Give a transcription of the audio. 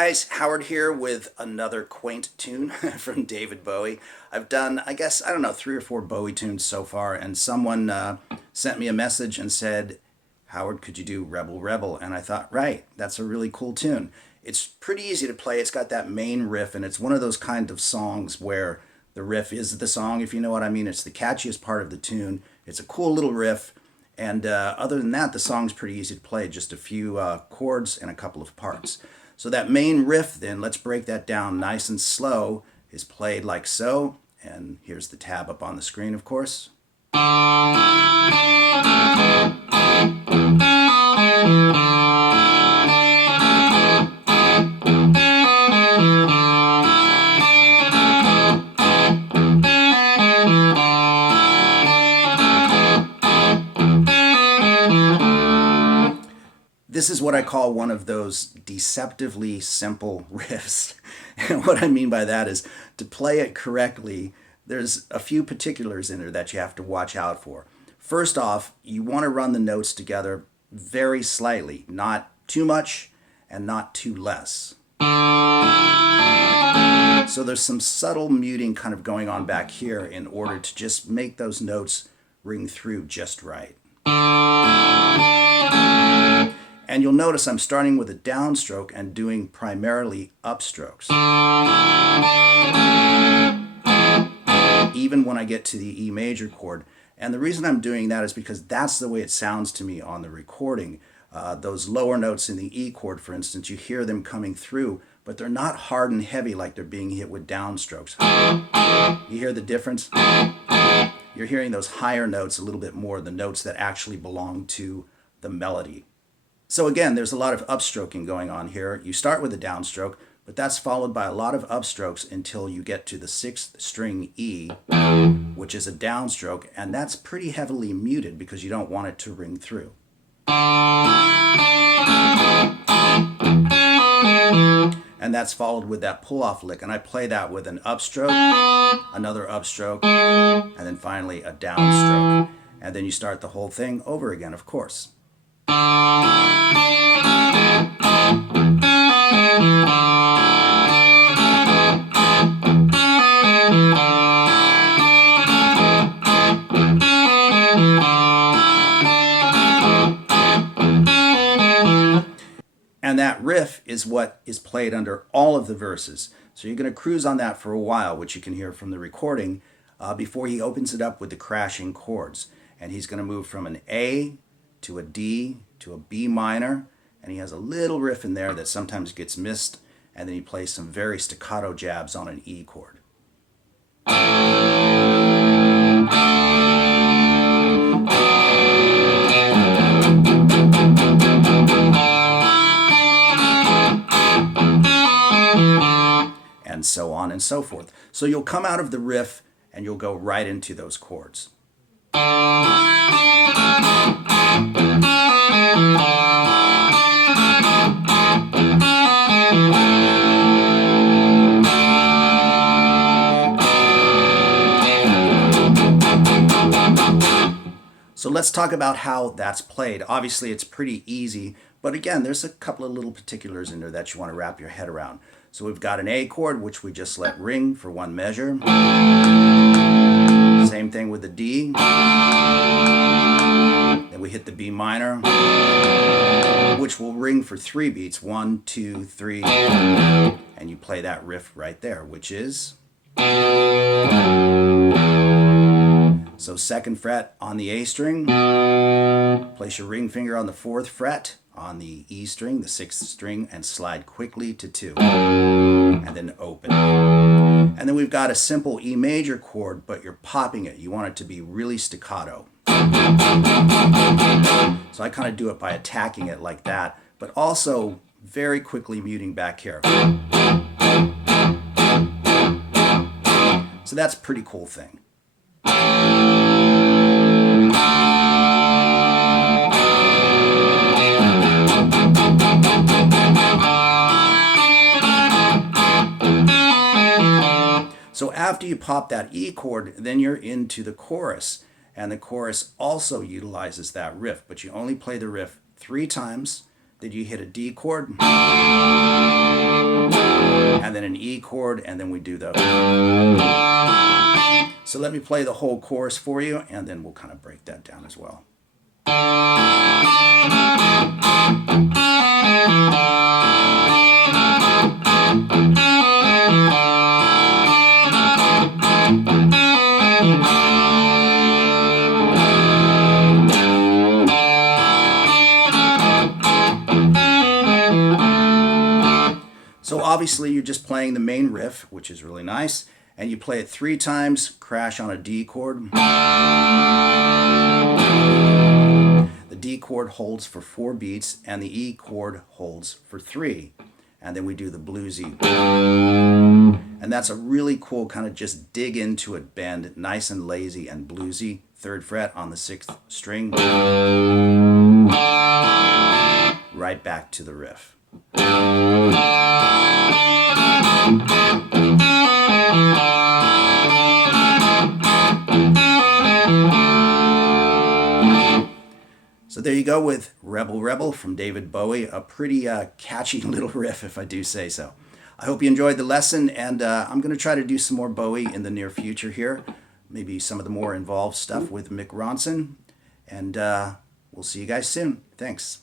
guys, Howard here with another quaint tune from David Bowie. I've done, I guess, I don't know, 3 or 4 Bowie tunes so far, and someone sent me a message and said, Howard, could you do Rebel Rebel? And I thought, right, that's a really cool tune. It's pretty easy to play. It's got that main riff, and it's one of those kind of songs where the riff is the song, if you know what I mean. It's the catchiest part of the tune. It's a cool little riff, and other than that, the song's pretty easy to play, just a few chords and a couple of parts. So that main riff then, let's break that down nice and slow, is played like so. And here's the tab up on the screen, of course. This is what I call one of those deceptively simple riffs. And what I mean by that is to play it correctly, there's a few particulars in there that you have to watch out for. First off, you want to run the notes together very slightly, not too much and not too less. So there's some subtle muting kind of going on back here in order to just make those notes ring through just right. And you'll notice I'm starting with a downstroke and doing primarily upstrokes. Even when I get to the E major chord. And the reason I'm doing that is because that's the way it sounds to me on the recording. Those lower notes in the E chord, for instance, you hear them coming through, but they're not hard and heavy like they're being hit with downstrokes. You hear the difference? You're hearing those higher notes a little bit more, the notes that actually belong to the melody. So again, there's a lot of upstroking going on here. You start with a downstroke, but that's followed by a lot of upstrokes until you get to the 6th string E, which is a downstroke, and that's pretty heavily muted because you don't want it to ring through. And that's followed with that pull-off lick, and I play that with an upstroke, another upstroke, and then finally a downstroke. And then you start the whole thing over again, of course. And that riff is what is played under all of the verses. So you're going to cruise on that for a while, which you can hear from the recording, before he opens it up with the crashing chords. And he's going to move from an A to a D to a B minor, and he has a little riff in there that sometimes gets missed, and then he plays some very staccato jabs on an E chord. And so on and so forth. So you'll come out of the riff and you'll go right into those chords. So let's talk about how that's played. Obviously, it's pretty easy, but again, there's a couple of little particulars in there that you want to wrap your head around. So we've got an A chord, which we just let ring for 1 measure. Same thing with the D. Then we hit the B minor, which will ring for 3 beats, 1, 2, 3, and you play that riff right there, which is... So 2nd fret on the A string, place your ring finger on the 4th fret on the E string, the 6th string, and slide quickly to 2, and then open. And then we've got a simple E major chord, but you're popping it. You want it to be really staccato. So I kind of do it by attacking it like that, but also very quickly muting back here. So that's a pretty cool thing. So after you pop that E chord, then you're into the chorus. And the chorus also utilizes that riff, but you only play the riff 3 times. then you hit a D chord, and then an E chord, and then we do the. So let me play the whole chorus for you, and then we'll kind of break that down as well. So obviously you're just playing the main riff, which is really nice, and you play it 3 times, crash on a D chord. The D chord holds for 4 beats, and the E chord holds for 3. And then we do the bluesy. And that's a really cool kind of just dig into it bend, nice and lazy and bluesy. 3rd fret on the 6th string. Right back to the riff. So there you go with Rebel Rebel from David Bowie, a pretty catchy little riff if I do say so. I hope you enjoyed the lesson, and I'm going to try to do some more Bowie in the near future here, maybe some of the more involved stuff with Mick Ronson, and we'll see you guys soon. Thanks.